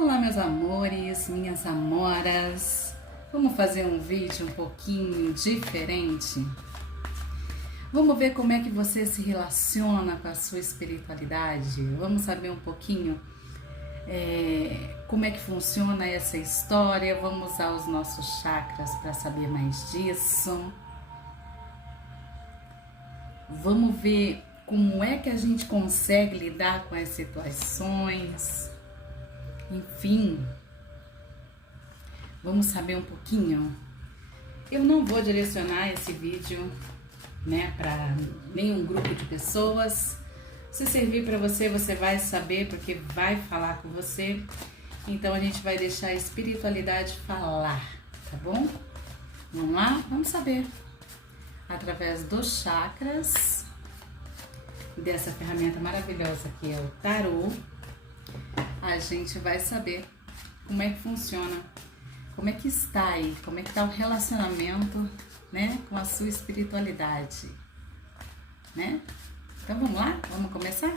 Olá, meus amores, minhas amoras. Vamos fazer um vídeo um pouquinho diferente? Vamos ver como é que você se relaciona com a sua espiritualidade? Vamos saber um pouquinho como é que funciona essa história? Vamos usar os nossos chakras para saber mais disso. Vamos ver como é que a gente consegue lidar com as situações. Enfim, vamos saber um pouquinho. Eu não vou direcionar esse vídeo, para nenhum grupo de pessoas. Se servir para você, você vai saber, porque vai falar com você. Então a gente vai deixar a espiritualidade falar, tá bom? Vamos lá? Vamos saber. Através dos chakras, dessa ferramenta maravilhosa que é o tarô, a gente vai saber como é que funciona, como é que está aí, como é que está o relacionamento, com a sua espiritualidade, Então vamos lá? Vamos começar?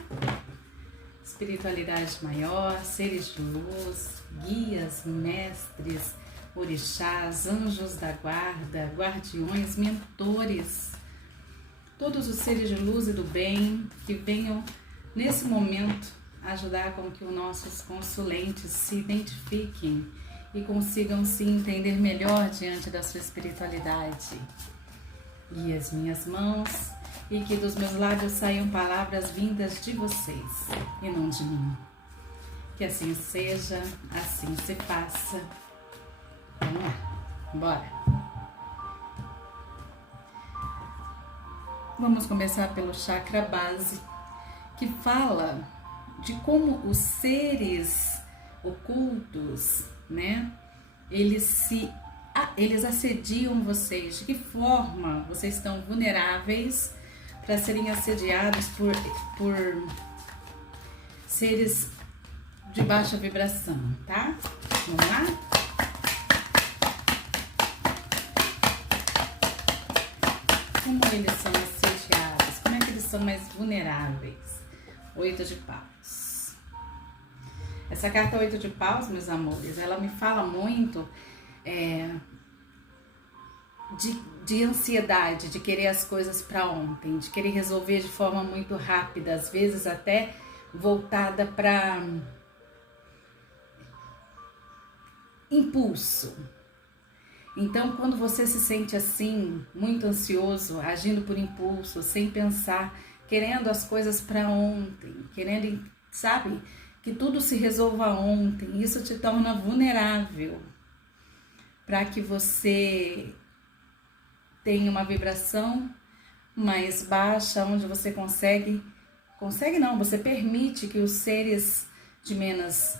Espiritualidade maior, seres de luz, guias, mestres, orixás, anjos da guarda, guardiões, mentores, todos os seres de luz e do bem que venham nesse momento ajudar com que os nossos consulentes se identifiquem e consigam se entender melhor diante da sua espiritualidade. Guie as minhas mãos e que dos meus lábios saiam palavras vindas de vocês e não de mim. Que assim seja, assim se faça. Vamos lá, bora! Vamos começar pelo chakra base, que fala de como os seres ocultos, eles assediam vocês, de que forma vocês estão vulneráveis para serem assediados por seres de baixa vibração, tá? Vamos lá? Como eles são assediados? Como é que eles são mais vulneráveis? 8 de paus. Essa carta 8 de paus, meus amores, ela me fala muito de ansiedade, de querer as coisas para ontem, de querer resolver de forma muito rápida, às vezes até voltada para impulso. Então, quando você se sente assim, muito ansioso, agindo por impulso, sem pensar, querendo as coisas para ontem, querendo, que tudo se resolva ontem, isso te torna vulnerável para que você tenha uma vibração mais baixa, onde você você permite que os seres de menos,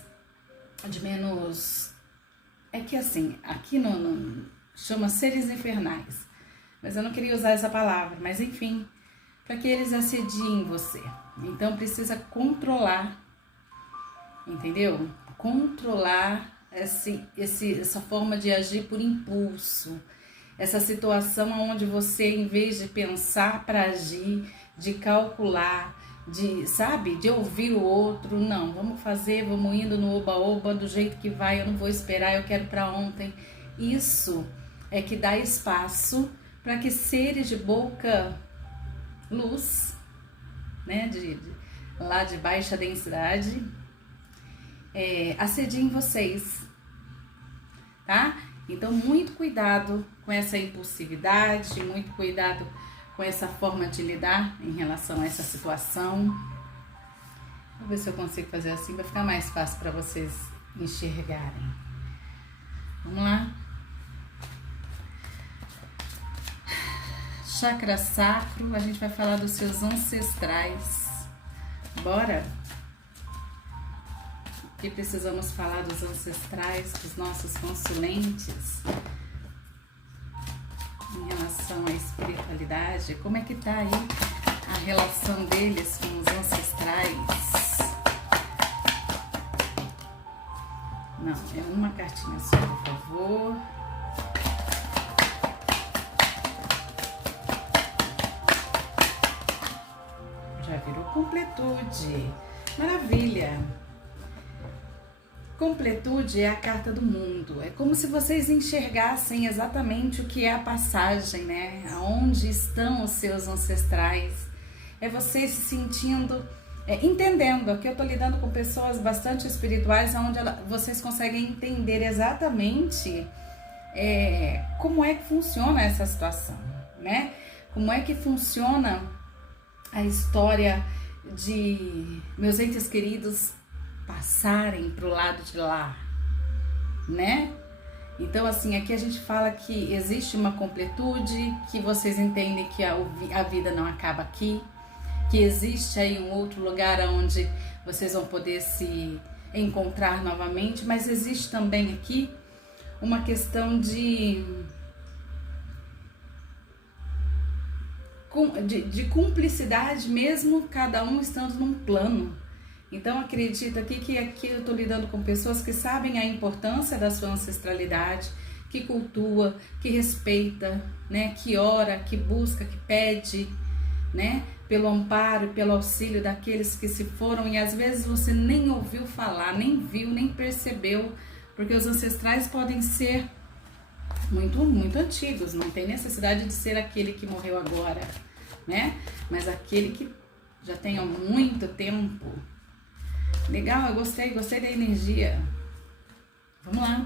é que assim, aqui não chama seres infernais, mas eu não queria usar essa palavra, mas enfim, para que eles assediem você. Então precisa controlar, entendeu? Controlar essa forma de agir por impulso, essa situação onde você, em vez de pensar para agir, de calcular, de ouvir o outro, não, vamos indo no oba-oba, do jeito que vai, eu não vou esperar, eu quero para ontem. Isso é que dá espaço para que seres de pouca luz, lá de baixa densidade, assediem vocês, tá? Então, muito cuidado com essa impulsividade, muito cuidado com essa forma de lidar em relação a essa situação. Vou ver se eu consigo fazer assim, vai ficar mais fácil para vocês enxergarem. Vamos lá? Chakra sacro, a gente vai falar dos seus ancestrais. Bora? Que precisamos falar dos ancestrais, dos nossos consulentes, em relação à espiritualidade. Como é que tá aí a relação deles com os ancestrais? Não, é uma cartinha só, por favor. Já virou completude. Maravilha! Completude é a carta do mundo. É como se vocês enxergassem exatamente o que é a passagem, né? Aonde estão os seus ancestrais. É vocês se sentindo, entendendo. Aqui eu tô lidando com pessoas bastante espirituais, onde vocês conseguem entender exatamente como é que funciona essa situação, né? Como é que funciona a história de meus entes queridos passarem pro lado de lá, né? Então, assim, aqui a gente fala que existe uma completude, que vocês entendem que a vida não acaba aqui, que existe aí um outro lugar onde vocês vão poder se encontrar novamente, mas existe também aqui uma questão de cumplicidade, mesmo cada um estando num plano. Então acredita aqui que aqui eu estou lidando com pessoas que sabem a importância da sua ancestralidade, que cultua, que respeita, né, que ora, que busca, que pede, né, pelo amparo, pelo auxílio daqueles que se foram e às vezes você nem ouviu falar, nem viu, nem percebeu, porque os ancestrais podem ser muito antigos, não tem necessidade de ser aquele que morreu agora, né? Mas aquele que já tem há muito tempo. Legal, eu gostei da energia. Vamos lá.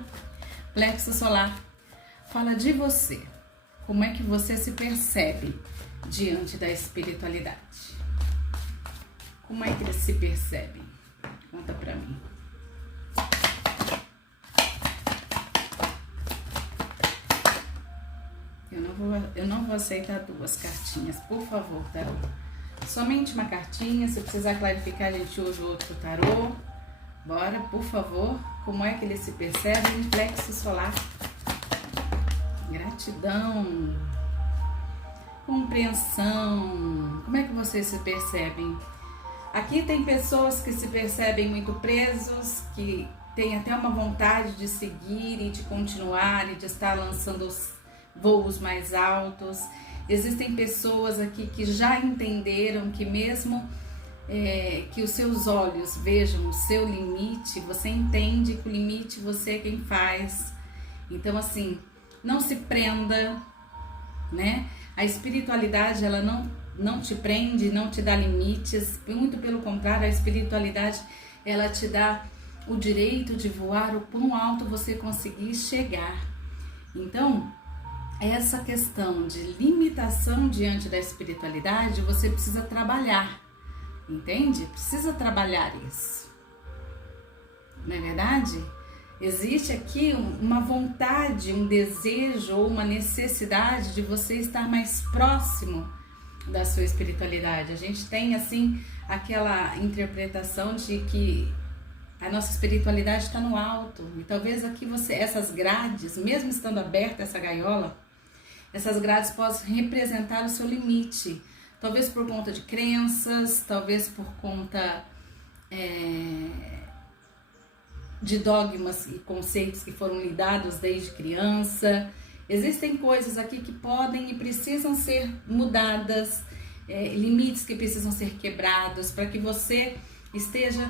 Plexo solar. Fala de você. Como é que você se percebe diante da espiritualidade? Como é que eles se percebem? Conta pra mim. Eu não vou aceitar duas cartinhas, por favor, tarô. Somente uma cartinha, se precisar clarificar, a gente usa o outro tarô. Bora, por favor. Como é que eles se percebem? Plexo solar. Gratidão. Compreensão. Como é que vocês se percebem? Aqui tem pessoas que se percebem muito presos, que têm até uma vontade de seguir e de continuar e de estar lançando os voos mais altos. Existem pessoas aqui que já entenderam que mesmo que os seus olhos vejam o seu limite, você entende que o limite você é quem faz. Então, assim, não se prenda, né? A espiritualidade, ela não te prende, não te dá limites, muito pelo contrário, a espiritualidade, ela te dá o direito de voar o quão alto você conseguir chegar. Então, essa questão de limitação diante da espiritualidade, você precisa trabalhar, entende? Precisa trabalhar isso, não é verdade? Existe aqui uma vontade, um desejo ou uma necessidade de você estar mais próximo da sua espiritualidade. A gente tem, assim, aquela interpretação de que a nossa espiritualidade está no alto. E talvez aqui essas grades, mesmo estando aberta essa gaiola, essas grades possam representar o seu limite. Talvez por conta de crenças, talvez por conta de dogmas e conceitos que foram lhe dados desde criança. Existem coisas aqui que podem e precisam ser mudadas, limites que precisam ser quebrados para que você esteja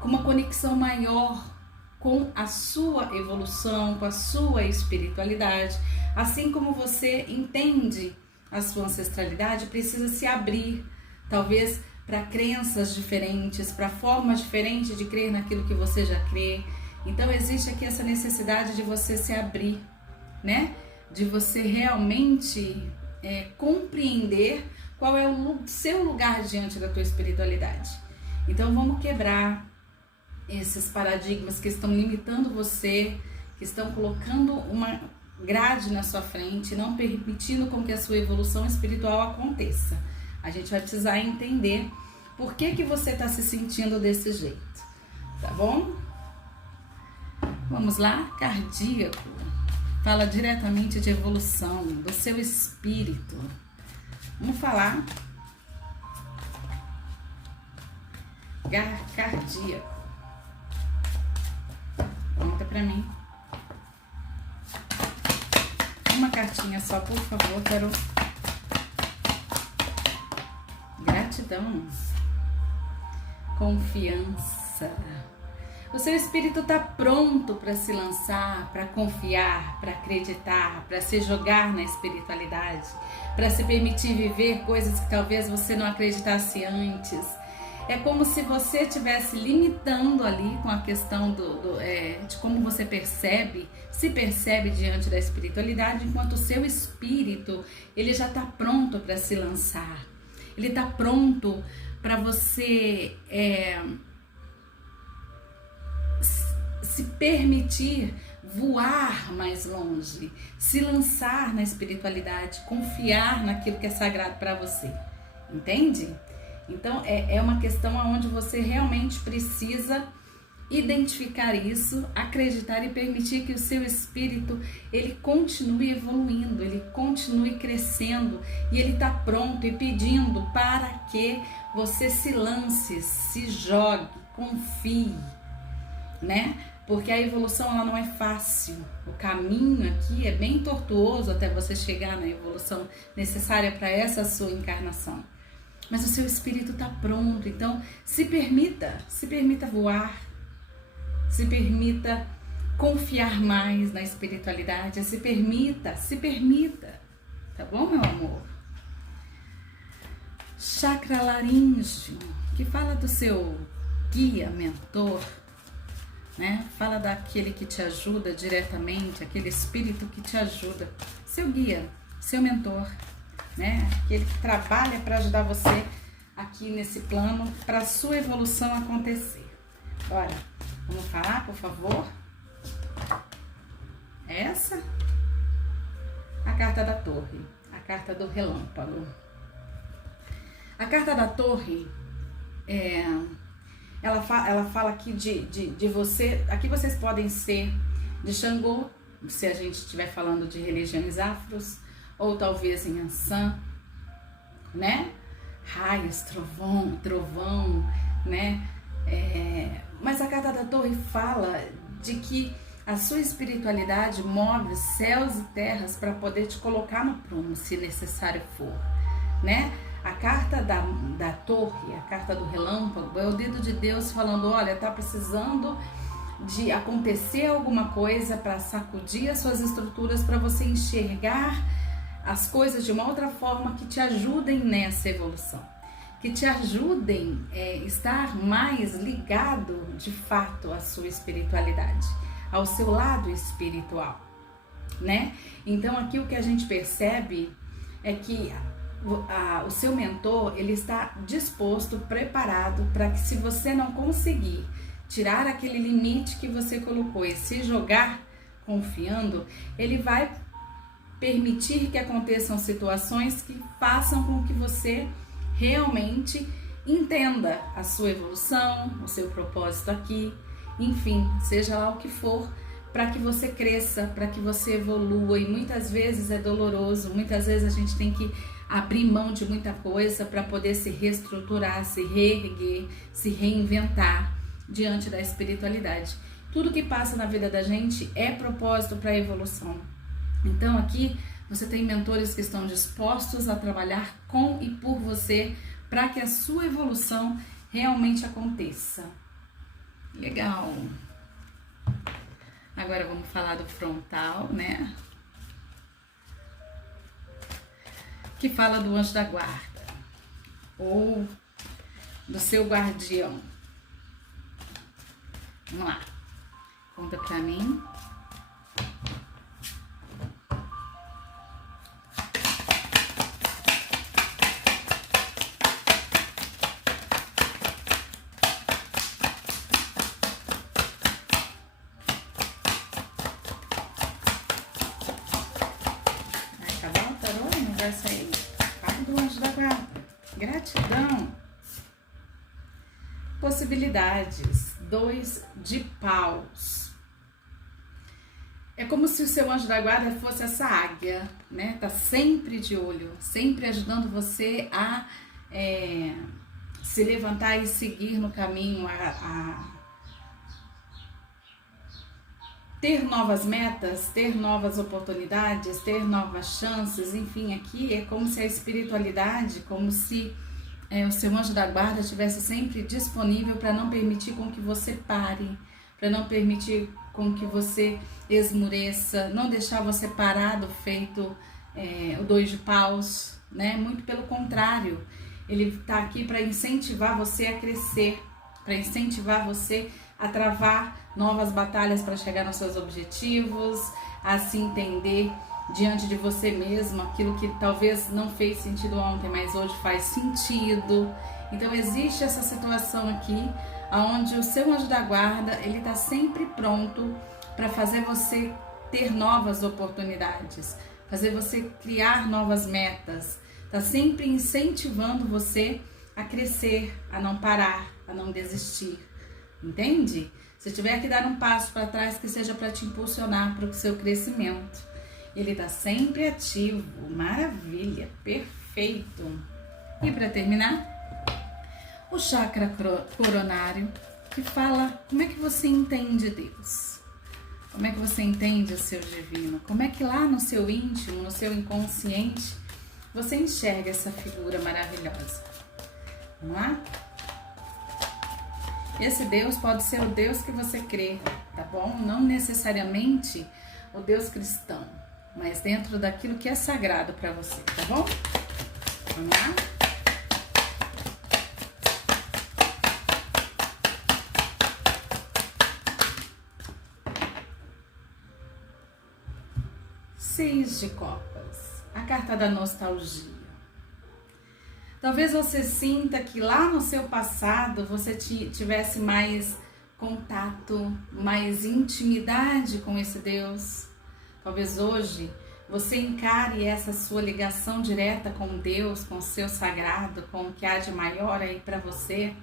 com uma conexão maior com a sua evolução, com a sua espiritualidade. Assim como você entende a sua ancestralidade, precisa se abrir, talvez para crenças diferentes, para formas diferentes de crer naquilo que você já crê. Então existe aqui essa necessidade de você se abrir, né? De você realmente compreender qual é o seu lugar diante da tua espiritualidade. Então vamos quebrar esses paradigmas que estão limitando você, que estão colocando uma grade na sua frente, não permitindo com que a sua evolução espiritual aconteça. A gente vai precisar entender por que você está se sentindo desse jeito, tá bom? Vamos lá, cardíaco. Fala diretamente de evolução, do seu espírito. Vamos falar. Cardíaco. Conta pra mim. Uma cartinha só, por favor, tarô. Gratidão. Confiança. O seu espírito está pronto para se lançar, para confiar, para acreditar, para se jogar na espiritualidade, para se permitir viver coisas que talvez você não acreditasse antes. É como se você estivesse limitando ali com a questão de como você se percebe diante da espiritualidade, enquanto o seu espírito ele já está pronto para se lançar. Ele está pronto para você se permitir voar mais longe, se lançar na espiritualidade, confiar naquilo que é sagrado para você, entende? Então é uma questão onde você realmente precisa identificar isso, acreditar e permitir que o seu espírito ele continue evoluindo, ele continue crescendo e ele está pronto e pedindo para que você se lance, se jogue, confie, né? Porque a evolução ela não é fácil, o caminho aqui é bem tortuoso até você chegar na evolução necessária para essa sua encarnação. Mas o seu espírito está pronto, então se permita voar, se permita confiar mais na espiritualidade, se permita, tá bom, meu amor? Chakra laríngeo, que fala do seu guia, mentor, né? Fala daquele que te ajuda diretamente, aquele espírito que te ajuda, seu guia, seu mentor, né? Aquele que trabalha para ajudar você aqui nesse plano, para a sua evolução acontecer. Bora, vamos falar, por favor? Essa, a carta da torre, a carta do relâmpago. A carta da torre, ela fala aqui de você, aqui vocês podem ser de Xangô, se a gente estiver falando de religiões afros, ou talvez em Ansan, né? Raios, trovão, né? Mas a carta da torre fala de que a sua espiritualidade move céus e terras para poder te colocar no prumo, se necessário for, né? A carta da torre, a carta do relâmpago, é o dedo de Deus falando, olha, tá precisando de acontecer alguma coisa para sacudir as suas estruturas, para você enxergar as coisas de uma outra forma que te ajudem nessa evolução, que te ajudem a estar mais ligado de fato à sua espiritualidade, ao seu lado espiritual, né? Então aqui o que a gente percebe é que o seu mentor ele está disposto, preparado para que, se você não conseguir tirar aquele limite que você colocou e se jogar confiando, ele vai permitir que aconteçam situações que façam com que você realmente entenda a sua evolução, o seu propósito aqui, enfim, seja lá o que for, para que você cresça, para que você evolua. E muitas vezes é doloroso, muitas vezes a gente tem que abrir mão de muita coisa para poder se reestruturar, se reerguer, se reinventar diante da espiritualidade. Tudo que passa na vida da gente é propósito para a evolução. Então aqui você tem mentores que estão dispostos a trabalhar com e por você para que a sua evolução realmente aconteça. Legal! Agora vamos falar do frontal, né? Que fala do anjo da guarda ou do seu guardião. Vamos lá, conta pra mim. Essa aí, fala do anjo da guarda. Gratidão. Possibilidades. 2 de paus. É como se o seu anjo da guarda fosse essa águia, né? Tá sempre de olho, sempre ajudando você a se levantar e seguir no caminho, a ter novas metas, ter novas oportunidades, ter novas chances, enfim, aqui é como se a espiritualidade, como se o seu anjo da guarda estivesse sempre disponível para não permitir com que você pare, para não permitir com que você esmureça, não deixar você parado feito o 2 de paus, né? Muito pelo contrário, ele está aqui para incentivar você a crescer, para incentivar você a travar novas batalhas para chegar nos seus objetivos, a se entender diante de você mesmo, aquilo que talvez não fez sentido ontem, mas hoje faz sentido. Então existe essa situação aqui, onde o seu anjo da guarda, ele está sempre pronto para fazer você ter novas oportunidades, fazer você criar novas metas, está sempre incentivando você a crescer, a não parar, a não desistir, entende? Se tiver que dar um passo para trás, que seja para te impulsionar para o seu crescimento. Ele está sempre ativo, maravilha, perfeito. E para terminar, o chakra coronário, que fala como é que você entende Deus, como é que você entende o seu divino, como é que lá no seu íntimo, no seu inconsciente, você enxerga essa figura maravilhosa. Vamos lá? Esse Deus pode ser o Deus que você crê, tá bom? Não necessariamente o Deus cristão, mas dentro daquilo que é sagrado para você, tá bom? Vamos lá? Seis de copas, a carta da nostalgia. Talvez você sinta que lá no seu passado você tivesse mais contato, mais intimidade com esse Deus. Talvez hoje você encare essa sua ligação direta com Deus, com o seu sagrado, com o que há de maior aí para você,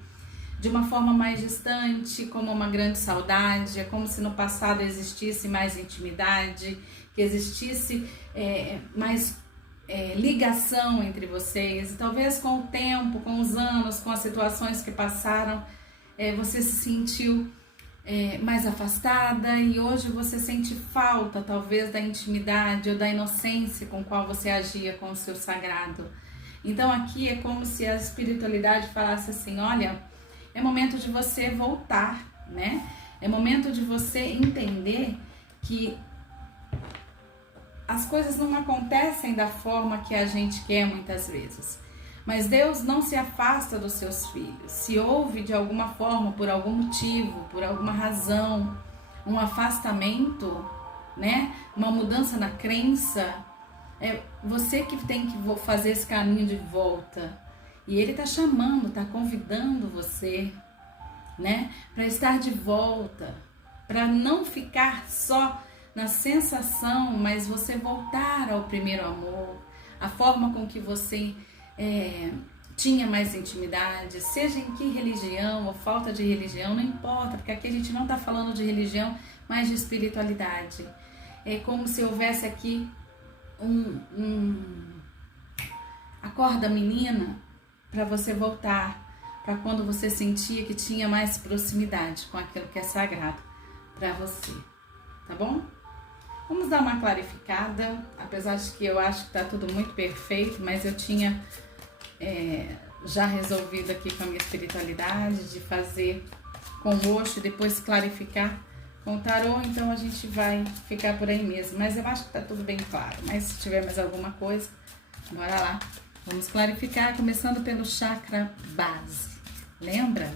de uma forma mais distante, como uma grande saudade. É como se no passado existisse mais intimidade, que existisse mais ligação entre vocês. E talvez com o tempo, com os anos, com as situações que passaram, você se sentiu mais afastada, e hoje você sente falta talvez da intimidade ou da inocência com qual você agia com o seu sagrado. Então aqui é como se a espiritualidade falasse assim: olha, é momento de você voltar, né? É momento de você entender que as coisas não acontecem da forma que a gente quer muitas vezes. Mas Deus não se afasta dos seus filhos. Se houve de alguma forma, por algum motivo, por alguma razão, um afastamento, né? Uma mudança na crença, é você que tem que fazer esse caminho de volta. E Ele está chamando, está convidando você, né? Para estar de volta, para não ficar só na sensação, mas você voltar ao primeiro amor, a forma com que você tinha mais intimidade, seja em que religião ou falta de religião, não importa, porque aqui a gente não está falando de religião, mas de espiritualidade. É como se houvesse aqui a corda menina para você voltar, para quando você sentia que tinha mais proximidade com aquilo que é sagrado para você, tá bom? Vamos dar uma clarificada, apesar de que eu acho que está tudo muito perfeito, mas eu tinha já resolvido aqui com a minha espiritualidade de fazer com o Osho e depois clarificar com o tarô, então a gente vai ficar por aí mesmo. Mas eu acho que está tudo bem claro, mas se tiver mais alguma coisa, bora lá. Vamos clarificar, começando pelo chakra base. Lembra?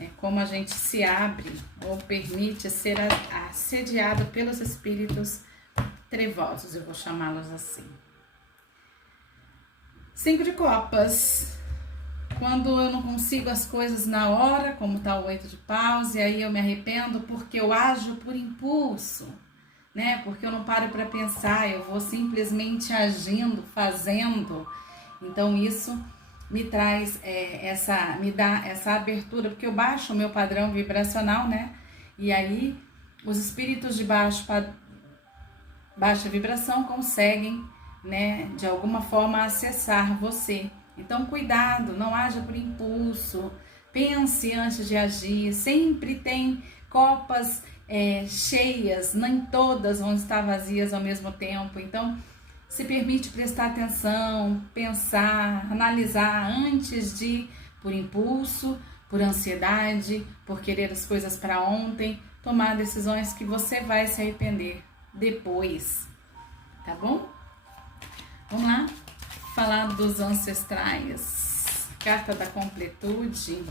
É como a gente se abre ou permite ser assediado pelos espíritos trevosos, eu vou chamá-los assim. 5 de copas. Quando eu não consigo as coisas na hora, como tá o 8 de paus, e aí eu me arrependo porque eu ajo por impulso, né? Porque eu não paro para pensar, eu vou simplesmente agindo, fazendo. Então isso me traz me dá essa abertura, porque eu baixo o meu padrão vibracional, né? E aí os espíritos de baixa vibração conseguem, né, de alguma forma acessar você. Então cuidado, não haja por impulso, pense antes de agir. Sempre tem copas cheias, nem todas vão estar vazias ao mesmo tempo. Então se permite prestar atenção, pensar, analisar antes de, por impulso, por ansiedade, por querer as coisas para ontem, tomar decisões que você vai se arrepender depois, tá bom? Vamos lá, falar dos ancestrais, carta da completude,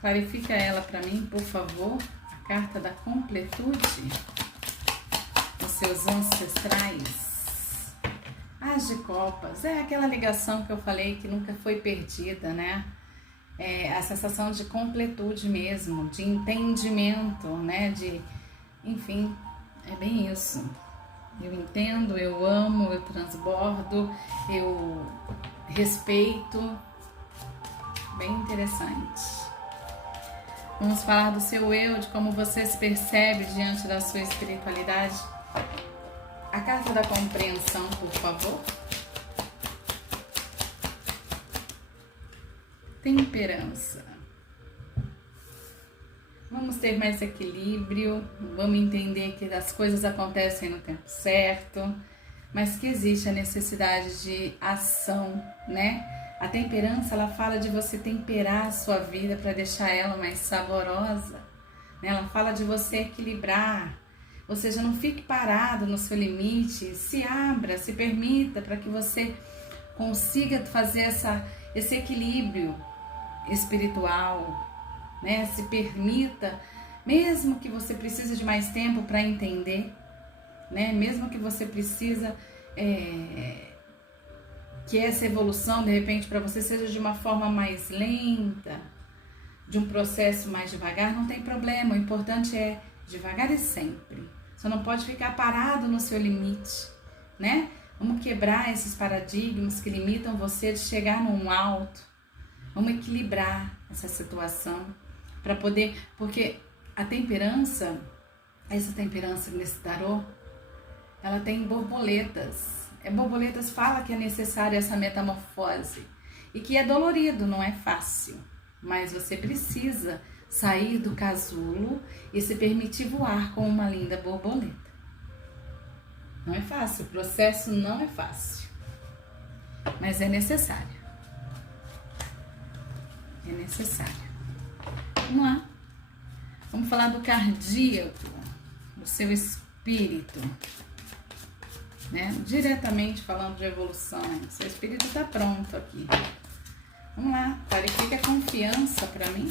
clarifica ela para mim, por favor, a carta da completude, dos seus ancestrais. As de copas, é aquela ligação que eu falei que nunca foi perdida, né? É a sensação de completude mesmo, de entendimento, né? Enfim, é bem isso. Eu entendo, eu amo, eu transbordo, eu respeito. Bem interessante. Vamos falar do seu eu, de como você se percebe diante da sua espiritualidade. A carta da compreensão, por favor. Temperança. Vamos ter mais equilíbrio, vamos entender que as coisas acontecem no tempo certo, mas que existe a necessidade de ação, né? A temperança, ela fala de você temperar a sua vida para deixar ela mais saborosa, né? Ela fala de você equilibrar, ou seja, não fique parado no seu limite, se abra, se permita para que você consiga fazer esse equilíbrio espiritual, né? Se permita, mesmo que você precise de mais tempo para entender, né? Mesmo que você precisa que essa evolução, de repente, para você seja de uma forma mais lenta, de um processo mais devagar, não tem problema. O importante é devagar e sempre. Você não pode ficar parado no seu limite, né? Vamos quebrar esses paradigmas que limitam você de chegar num alto. Vamos equilibrar essa situação para poder, porque a temperança, essa temperança nesse tarô, ela tem borboletas. Borboletas fala que é necessária essa metamorfose e que é dolorido, não é fácil, mas você precisa sair do casulo e se permitir voar com uma linda borboleta. Não é fácil, o processo não é fácil, mas é necessário. É necessário. Vamos lá. Vamos falar do cardíaco, do seu espírito, né? Diretamente falando de evolução. Seu espírito está pronto aqui. Vamos lá. Clarifica a confiança para mim.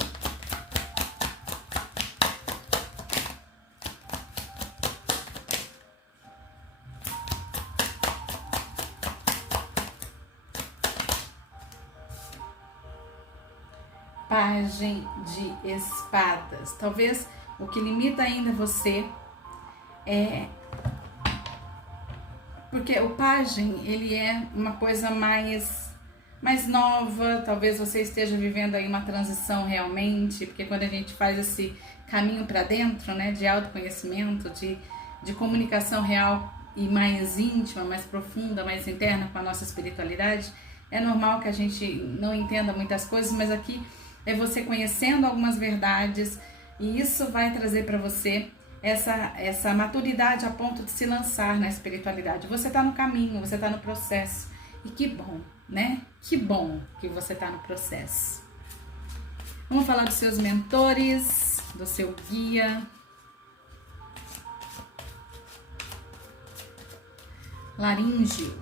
Pagem de espadas. Talvez o que limita ainda você é... Porque o pajem, ele é uma coisa mais nova. Talvez você esteja vivendo aí uma transição realmente. Porque quando a gente faz esse caminho para dentro, né? De autoconhecimento, de comunicação real e mais íntima, mais profunda, mais interna com a nossa espiritualidade, é normal que a gente não entenda muitas coisas, mas aqui é você conhecendo algumas verdades e isso vai trazer para você essa maturidade a ponto de se lançar na espiritualidade. Você está no caminho, você está no processo. E que bom, né? Que bom que você está no processo. Vamos falar dos seus mentores, do seu guia. Laríngeo.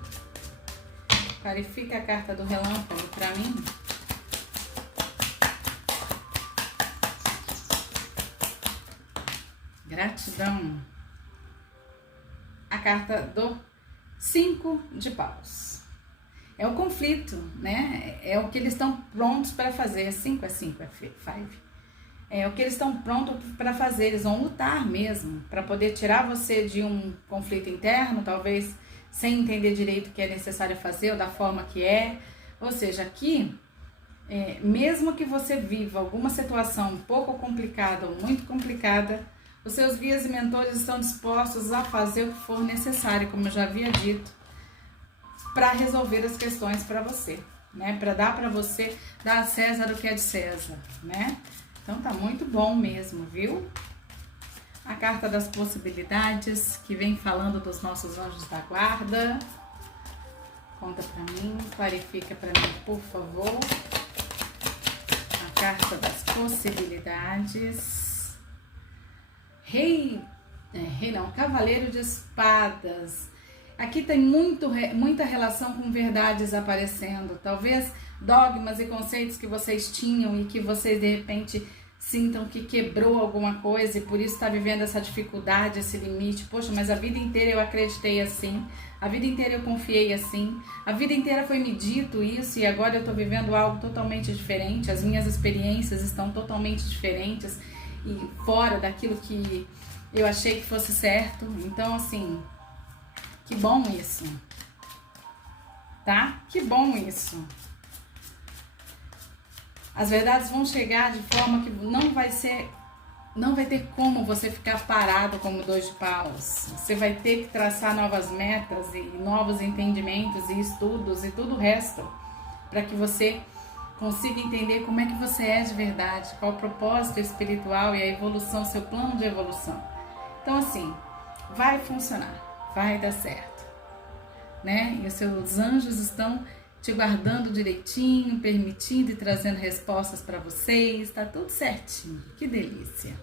Clarifica a carta do relâmpago para mim. Gratidão. A carta do 5 de paus. É o conflito, né? É o que eles estão prontos para fazer. 5 é 5, é 5. É o que eles estão prontos para fazer. Eles vão lutar mesmo para poder tirar você de um conflito interno, talvez sem entender direito o que é necessário fazer ou da forma que é. Ou seja, aqui, mesmo que você viva alguma situação um pouco complicada ou muito complicada, os seus guias e mentores estão dispostos a fazer o que for necessário, como eu já havia dito, para resolver as questões para você, né? Para dar para você, dar a César o que é de César, né? Então tá muito bom mesmo, viu? A carta das possibilidades, que vem falando dos nossos anjos da guarda. Conta para mim, clarifica para mim, por favor. A carta das possibilidades. Cavaleiro de espadas. Aqui tem muita relação com verdades aparecendo. Talvez dogmas e conceitos que vocês tinham e que vocês de repente sintam que quebrou alguma coisa e por isso está vivendo essa dificuldade, esse limite. Poxa, mas a vida inteira eu acreditei assim, a vida inteira eu confiei assim, a vida inteira foi me dito isso e agora eu estou vivendo algo totalmente diferente, as minhas experiências estão totalmente diferentes e fora daquilo que eu achei que fosse certo. Então, assim, que bom isso, tá? Que bom isso. As verdades vão chegar de forma que não vai ter como você ficar parado como 2 de paus. Você vai ter que traçar novas metas e novos entendimentos e estudos e tudo o resto para que você consiga entender como é que você é de verdade, qual o propósito espiritual e a evolução, seu plano de evolução. Então, assim, vai funcionar, vai dar certo, né? E os seus anjos estão te guardando direitinho, permitindo e trazendo respostas para vocês, tá tudo certinho, que delícia.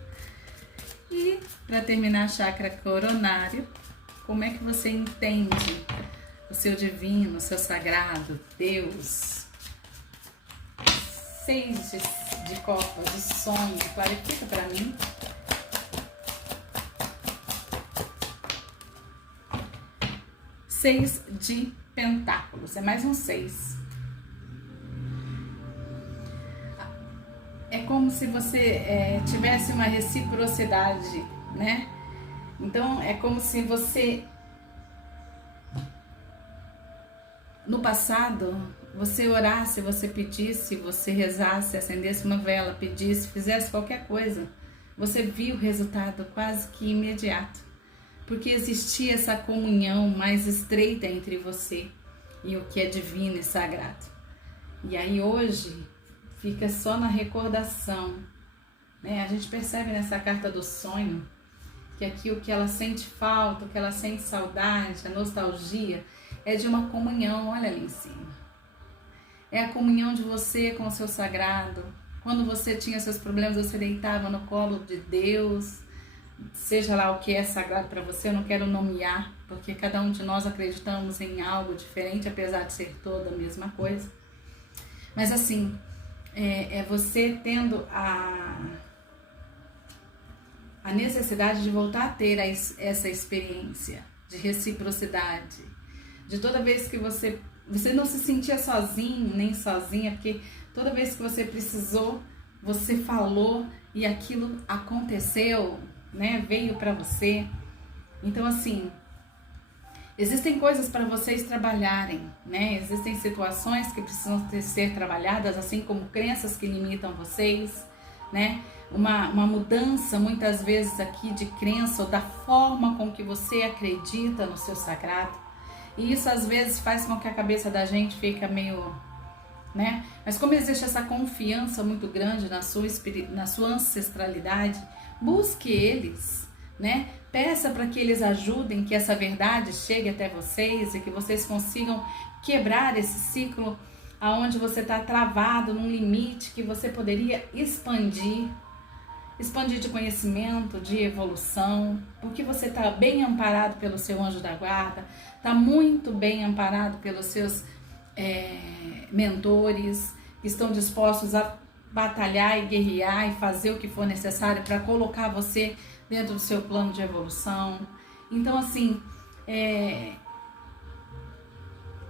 E para terminar, chakra coronário, como é que você entende o seu divino, o seu sagrado, Deus? 6 de copas, de sonho, clarifica para mim. Seis de pentáculos, é mais um 6. É como se você tivesse uma reciprocidade, né? Então é como se você, no passado, você orasse, você pedisse, você rezasse, acendesse uma vela, pedisse, fizesse qualquer coisa, você viu o resultado quase que imediato. Porque existia essa comunhão mais estreita entre você e o que é divino e sagrado. E aí hoje fica só na recordação, né? A gente percebe nessa carta do sonho que aqui o que ela sente falta, o que ela sente saudade, a nostalgia, é de uma comunhão, olha ali em cima. É a comunhão de você com o seu sagrado. Quando você tinha seus problemas, você deitava no colo de Deus. Seja lá o que é sagrado para você, eu não quero nomear, porque cada um de nós acreditamos em algo diferente, apesar de ser toda a mesma coisa. Mas assim, é você tendo a necessidade de voltar a ter essa experiência de reciprocidade, de toda vez que você não se sentia sozinho, nem sozinha, porque toda vez que você precisou, você falou e aquilo aconteceu, né? Veio para você. Então, assim, existem coisas para vocês trabalharem, né? Existem situações que precisam ser trabalhadas, assim como crenças que limitam vocês, né? Uma mudança, muitas vezes, aqui de crença ou da forma com que você acredita no seu sagrado. E isso, às vezes, faz com que a cabeça da gente fique meio, né? Mas como existe essa confiança muito grande na sua ancestralidade, busque eles, né? Peça para que eles ajudem, que essa verdade chegue até vocês e que vocês consigam quebrar esse ciclo aonde você está travado num limite que você poderia expandir de conhecimento, de evolução, porque você está bem amparado pelo seu anjo da guarda, está muito bem amparado pelos seus mentores, que estão dispostos a batalhar e guerrear e fazer o que for necessário para colocar você dentro do seu plano de evolução. Então, assim,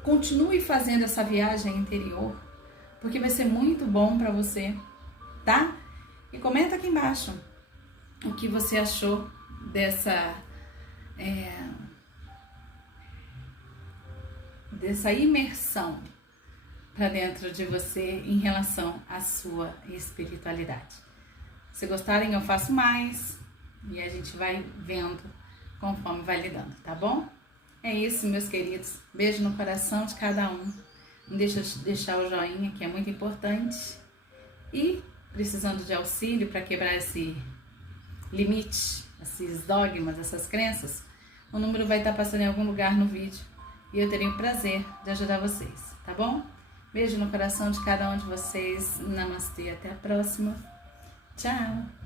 continue fazendo essa viagem interior, porque vai ser muito bom para você, tá? E comenta aqui embaixo o que você achou dessa imersão para dentro de você em relação à sua espiritualidade. Se gostarem, eu faço mais e a gente vai vendo conforme vai lidando, tá bom? É isso, meus queridos. Beijo no coração de cada um. Não deixa de deixar o joinha, que é muito importante. E precisando de auxílio para quebrar esse limite, esses dogmas, essas crenças, o número vai estar passando em algum lugar no vídeo e eu terei o prazer de ajudar vocês, tá bom? Beijo no coração de cada um de vocês. Namastê, até a próxima. Tchau!